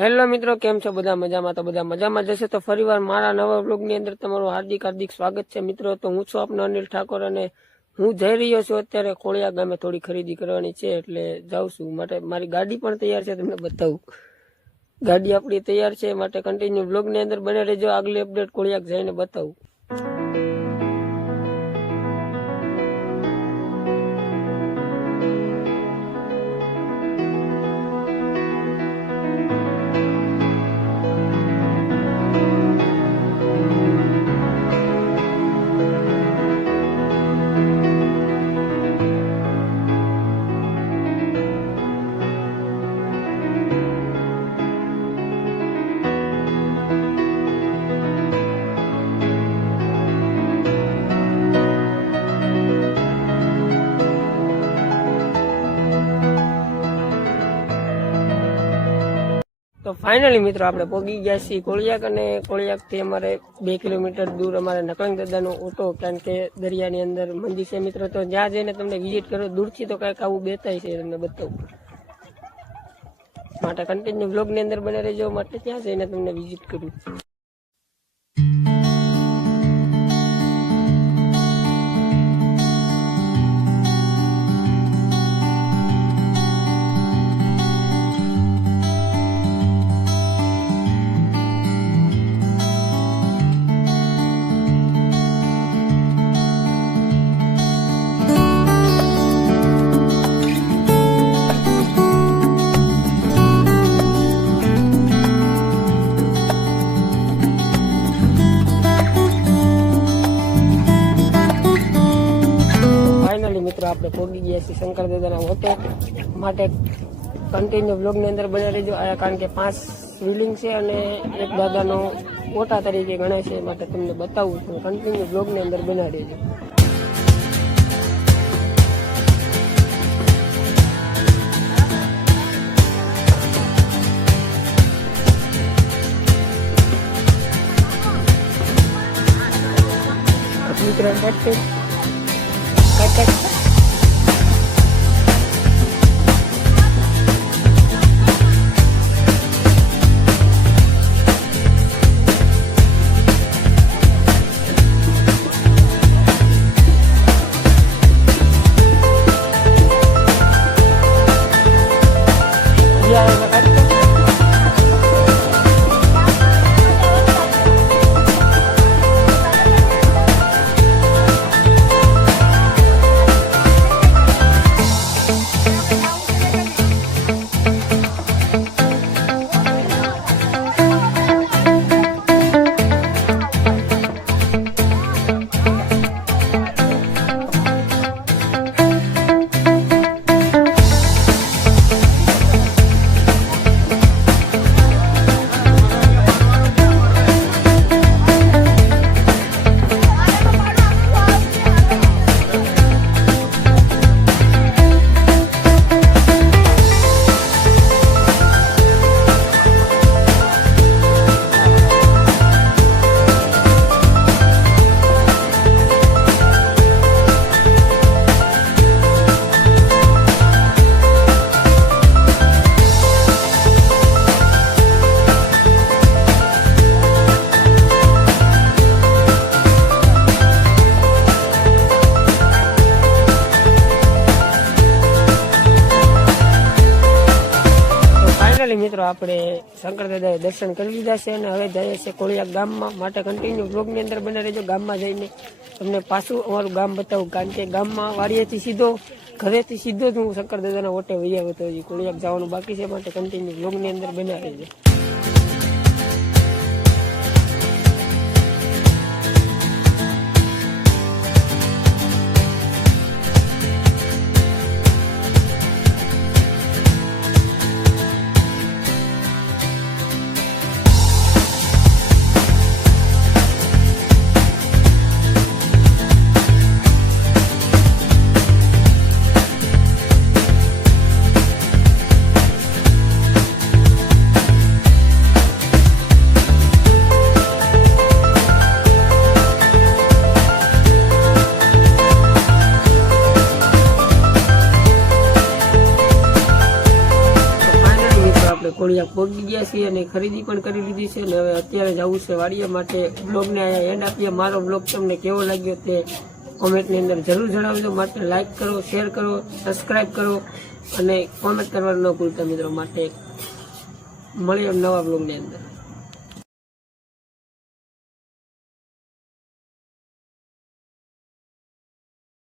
Hello મિત્રો, કેમ છો બધા? મજામાં? તો બધા મજામાં જશે. તો ફરીવાર મારા નવા બ્લોગની અંદર તમારું હાર્દિક સ્વાગત છે મિત્રો. તો હું છું આપનો અનિલ ઠાકોર અને હું જઈ રહ્યો છું અત્યારે ખોળિયા ગામે. થોડી ખરીદી કરવાની છે એટલે જાઉં છું. માટે મારી ગાડી પણ તૈયાર છે, તમને બતાવું. ગાડી આપણી તૈયાર છે, માટે કન્ટિન્યુ બ્લોગની અંદર બને રહેજો. આગલી અપડેટ ખોળિયા જઈને બતાવું. તો ફાઇનલી મિત્રો આપણે પહોંચી ગયા છીએ કોળિયાક, અને કોળિયાકથી અમારે 2 કિલોમીટર દૂર અમારે નકળંગ દાદાનો ઓટો, કારણ કે દરિયાની અંદર મંદિર છે મિત્રો. તો જ્યાં જઈને તમને વિઝિટ કરો દૂરથી તો કંઈક આવું બેતાય છે, તમને બતાવું. માટે કન્ટિન્યુ બ્લોગની અંદર બને રહેજો. માટે ત્યાં જઈને તમને વિઝિટ કરું. મિત્રો આપણે પહોંચી ગયા છીએ શંકર દાદાના ઓટે. માટે કન્ટિન્યુ બ્લોગની અંદર બને રહેજો. આ કારણ કે 5 વ્હીલિંગ છે અને એક દાદાનો ઓટા તરીકે ગણાય છે, માટે તમને બતાવું છું. કન્ટિન્યુ બ્લોગની અંદર બના રહેજો. મિત્રો મિત્રો આપણે શંકર દાદાએ દર્શન કરી લીધા છે અને હવે જઈએ છીએ કોળિયાક ગામમાં. માટે કન્ટિન્યુ બ્લોગની અંદર બને રહેજો. ગામમાં જઈને તમને પાછું અમારું ગામ બતાવું, કારણ કે ગામમાં વાડીએથી સીધો ઘરેથી સીધો જ હું શંકર દાદાના ઓટે વહી આવ્યો હતો. હજી કોળિયાક જવાનું બાકી છે, માટે કન્ટિન્યુ બ્લોગની અંદર બને રહેજો. ખોડિયા પહોંચી ગયા છીએ અને ખરીદી પણ કરી લીધી છે અને હવે અત્યારે જવું છે વાડિયા માટે. બ્લોગને અહીંયા એન્ડ આપીએ. મારો બ્લોગ તમને કેવો લાગ્યો તે કોમેન્ટની અંદર જરૂર જણાવજો. માટે લાઈક કરો, શેર કરો, સબસ્ક્રાઈબ કરો અને કોમેન્ટ કરવાનું ન ભૂલતા મિત્રો. માટે મળીએ નવા બ્લોગની અંદર.